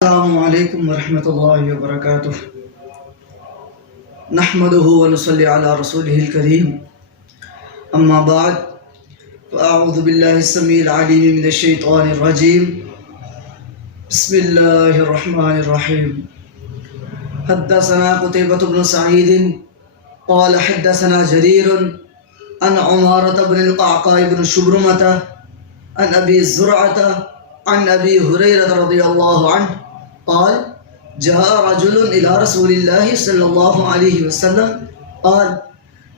السلام علیکم ورحمۃ اللہ وبرکاتہ نحمدہ ونصلی علی رسولہ الکریم اما بعد فاعوذ باللہ السمیع العلیم من الشیطان الرجیم بسم اللہ الرحمن الرحیم حدثنا قتیبۃ بن سعید قال حدثنا جریر عن عمارة بن القعقاع بن شبرمة عن ابی زرعة عن ابی ہریرہ رضی اللہ عنہ قال جاء رجل إلى رسول الله صلى الله عليه وسلم قال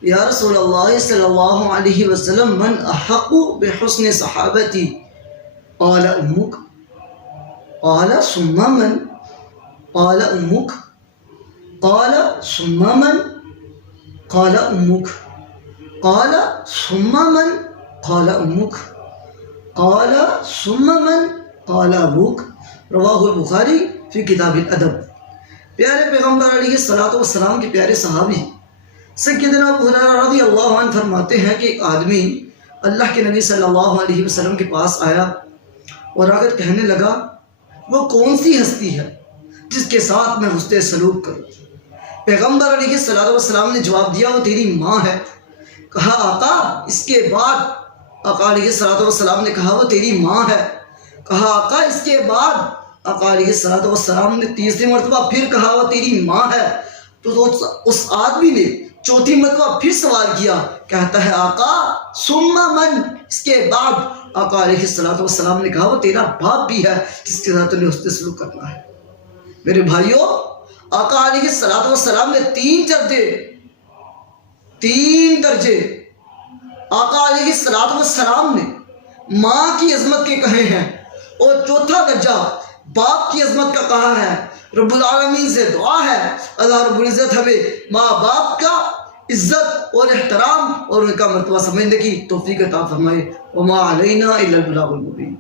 يا رسول الله صلى الله عليه وسلم من أحق بحسن صحابتي قال أمك قال ثم من قال أمك قال ثم من قال أمك قال ثم من قال أمك قال ثم من قال أبوك رواہ البخاری فی کتاب الادب۔ پیارے پیغمبر علیہ الصلوۃ والسلام کے پیارے صحابی سیدنا ابو ہریرہ رضی اللہ عنہ فرماتے ہیں کہ ایک آدمی اللہ کے نبی صلی اللہ علیہ وسلم کے پاس آیا اور آ کر کہنے لگا وہ کون سی ہستی ہے جس کے ساتھ میں حسن سلوک کروں؟ پیغمبر علیہ الصلوۃ والسلام نے جواب دیا وہ تیری ماں ہے۔ کہا آقا اس کے بعد؟ آقا علیہ الصلوۃ والسلام نے کہا وہ تیری ماں ہے۔ کہا آقا اس کے بعد؟ آقا علیہ الصلوۃ والسلام نے تیسری مرتبہ پھر کہا وہ تیری ماں ہے۔ تو اس آدمی نے چوتھی مرتبہ پھر سوال کیا، کہتا ہے آقا ثم من؟ اس کے بعد؟ آقا علیہ الصلوۃ والسلام نے کہا وہ تیرا باپ بھی ہے جس کے ساتھ تمہیں حسن سلوک کرنا ہے۔ میرے بھائیوں، آقا علیہ الصلوۃ والسلام نے تین درجے آقا علیہ الصلوۃ والسلام نے ماں کی عظمت کے کہے ہیں اور چوتھا درجہ باپ کی عظمت کا کہا ہے۔ رب العالمین سے دعا ہے اللہ رب العزت ہمیں ماں باپ کا عزت اور احترام اور ان کا مرتبہ سمجھنے کی توفیق عطا فرمائے۔ وما علینا الا البلاغ المبین۔